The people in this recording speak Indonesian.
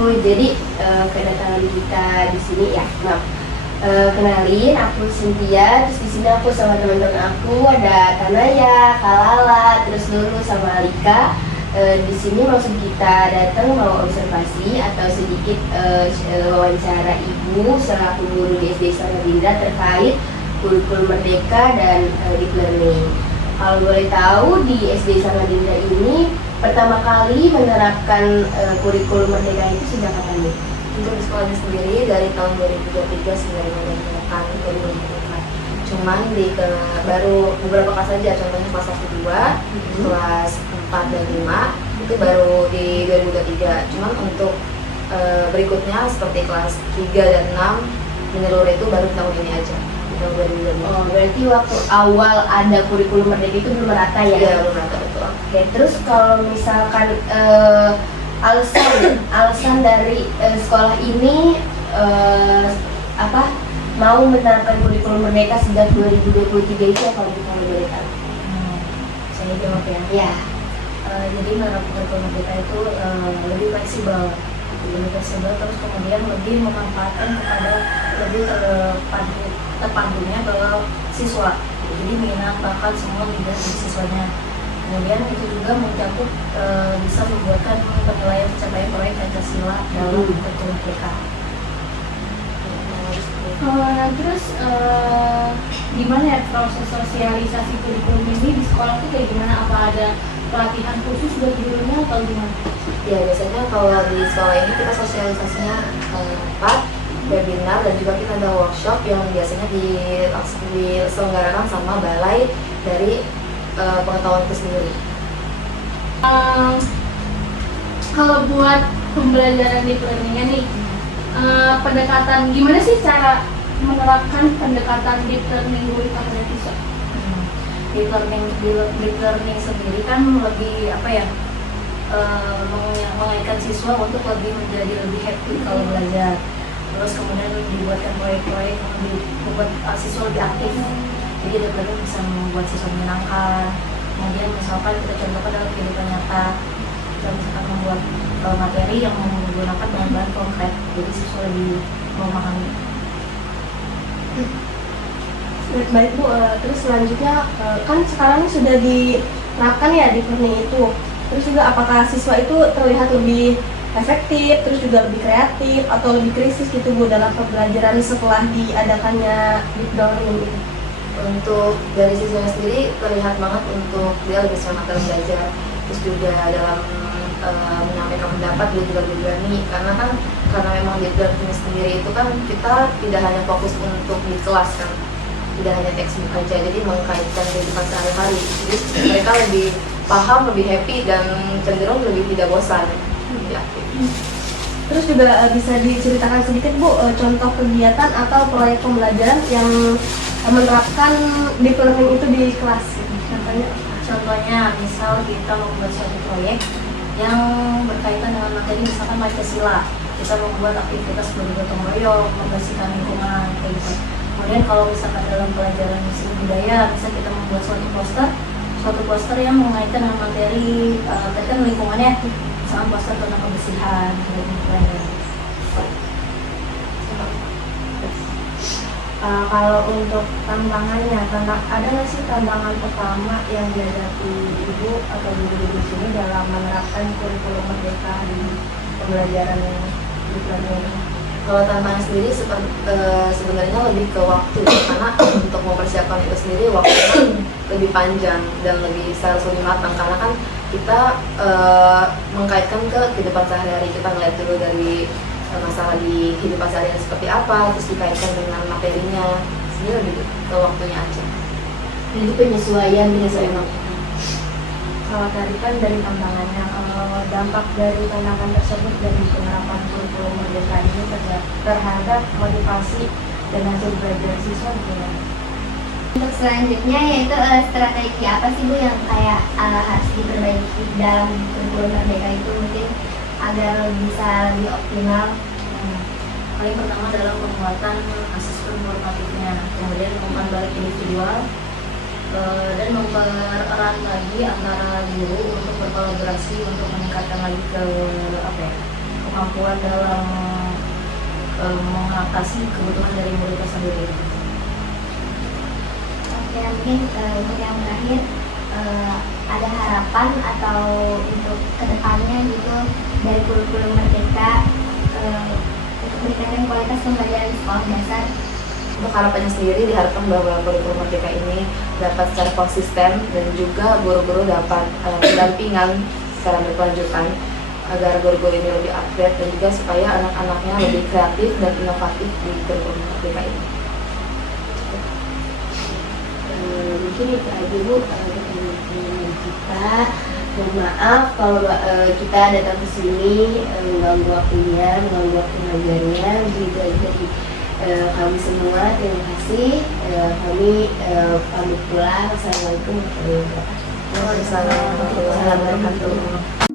Jadi kedatangan kita di sini ya, maaf. Kenalin, aku Cynthia. Terus di sini aku sama teman-teman aku ada Tanaya, Kalala, terus Lulu sama Alika. Di sini maksud kita datang mau observasi atau sedikit wawancara ibu selaku guru di SD Sanadinda terkait kurikulum merdeka dan deep learning. Kalau boleh tahu di SD Sanadinda ini pertama kali menerapkan kurikulum merdeka itu sejak kapan nih? Untuk di sekolahnya sendiri dari tahun 2023 sebenarnya menerapkan kurikulum merdeka. Cuman baru beberapa kelas saja, contohnya kelas 1 2, kelas 4 dan 5 itu baru di 2023. Cuman untuk berikutnya seperti kelas 3 dan 6 menyeluruh itu baru tahun ini aja. Tahun 2022. Oh, berarti waktu awal ada kurikulum merdeka itu belum merata ya? Iya, belum merata, betul. Oke, terus kalau misalkan alasan dari sekolah ini mau menerapkan kurikulum merdeka sejak 2023 itu apa kalau boleh tahu? Saya jawab ya. Ya. Jadi menerapkan kurikulum merdeka itu lebih fleksibel, terus kemudian lebih memanfaatkan kepada lebih terpadunya bahwa siswa. Jadi minat bakat semua juga di siswanya. Kemudian itu juga mencakup bisa membuatkan penilaian pencapaian proyek Pancasila dalam kurikulum merdeka. Terus gimana ya proses sosialisasi kurikulum ini di sekolah itu kayak gimana? Apa ada pelatihan khusus buat gurunya atau gimana? Ya biasanya kalau di sekolah ini kita sosialisasinya webinar dan juga kita ada workshop yang biasanya diselenggarakan sama balai dari pengetahuan itu sendiri. Kalau buat pembelajaran deep learning-nya nih, pendekatan gimana sih cara menerapkan pendekatan deep learning dulu pada siswa? Deep learning sendiri kan lebih mengaitkan siswa untuk menjadi lebih happy kalau belajar. Terus kemudian dibuatkan proyek-proyek yang membuat siswa lebih aktif. Jadi deep learning bisa membuat siswa menyenangkan. Kemudian misalkan kita contohkan dalam kehidupan nyata, kita misalkan membuat materi yang menggunakan bahan-bahan konkret, jadi siswa lebih memahami. Baik Bu, terus selanjutnya kan sekarang sudah diterapkan ya deep learning itu. Terus juga apakah siswa itu terlihat lebih efektif, terus juga lebih kreatif atau lebih kritis gitu Bu dalam pembelajaran setelah diadakannya deep learning ini? Untuk dari siswanya sendiri terlihat banget untuk dia lebih semangat dalam belajar, terus juga dalam menyampaikan pendapat dia juga lebih berani karena memang deep learning sendiri itu kan kita tidak hanya fokus untuk di kelas kan, tidak hanya textbook aja, jadi mengkaitkan kehidupan sehari-hari. Jadi mereka lebih paham, lebih happy dan cenderung lebih tidak bosan. Ya. Terus juga bisa diceritakan sedikit Bu contoh kegiatan atau proyek pembelajaran yang menerapkan deep learning itu di kelas gitu. Contohnya misal kita membuat suatu proyek yang berkaitan dengan materi misalkan Pancasila, kita membuat aktivitas bergotong royong, membersihkan lingkungan kayak gitu. Kemudian kalau misalkan dalam pelajaran seni budaya, misalnya kita membuat suatu poster yang mengaitkan dengan materi kaitan lingkungannya, misalkan poster tentang kebersihan kayak gitu. Kalau untuk tantangannya, ada nggak sih tantangan pertama yang dihadapi Ibu atau guru di sini dalam menerapkan kurikulum merdeka di pembelajaran yang deep learning? Kalau tantangan sendiri sebenarnya lebih ke waktu, karena untuk mempersiapkan itu sendiri waktunya lebih panjang dan harus lebih matang, karena kan kita mengkaitkan ke kehidupan sehari-hari, kita ngeliat dulu dari masalah di kehidupan sehari-hari seperti apa, terus dikaitkan dengan materinya, sendiri lebih ke waktunya aja. Jadi penyesuaian waktu. Kalau tadi kan dari tantangannya, dampak dari tantangan tersebut dari penerapan kurikulum merdeka ini terhadap motivasi dan hasil belajar siswa gimana? Untuk selanjutnya yaitu strategi apa sih Bu yang kayak harus diperbaiki dalam kurikulum merdeka itu mungkin agar bisa lebih optimal? Paling pertama adalah pembuatan asesmen formatifnya, kemudian umpan balik individual, dan mempererat lagi antara guru untuk berkolaborasi untuk meningkatkan lagi kemampuan kemampuan dalam mengatasi kebutuhan dari murid tersendiri. Oke, mungkin untuk yang terakhir ada harapan atau untuk kedepannya gitu dari kurikulum Merdeka untuk meningkatkan kualitas pembelajaran di sekolah dasar. Untuk harapannya sendiri diharapkan bahwa kurikulum Merdeka ini dapat secara konsisten dan juga guru-guru dapat pendampingan secara berkelanjutan agar guru-guru ini lebih update dan juga supaya anak-anaknya lebih kreatif dan inovatif di kurikulum Merdeka ini. Mungkin itu aja Bu pertanyaan kita. Mohon maaf kalau kita datang ke sini mengganggu waktunya, mengganggu waktu ngajarnya. Begitu aja dari kami semua. Terima kasih. Kami pamit pulang. Assalamualaikum warahmatullahi wabarakatuh. Waalaikumsalam warahmatullahi wabarakatuh.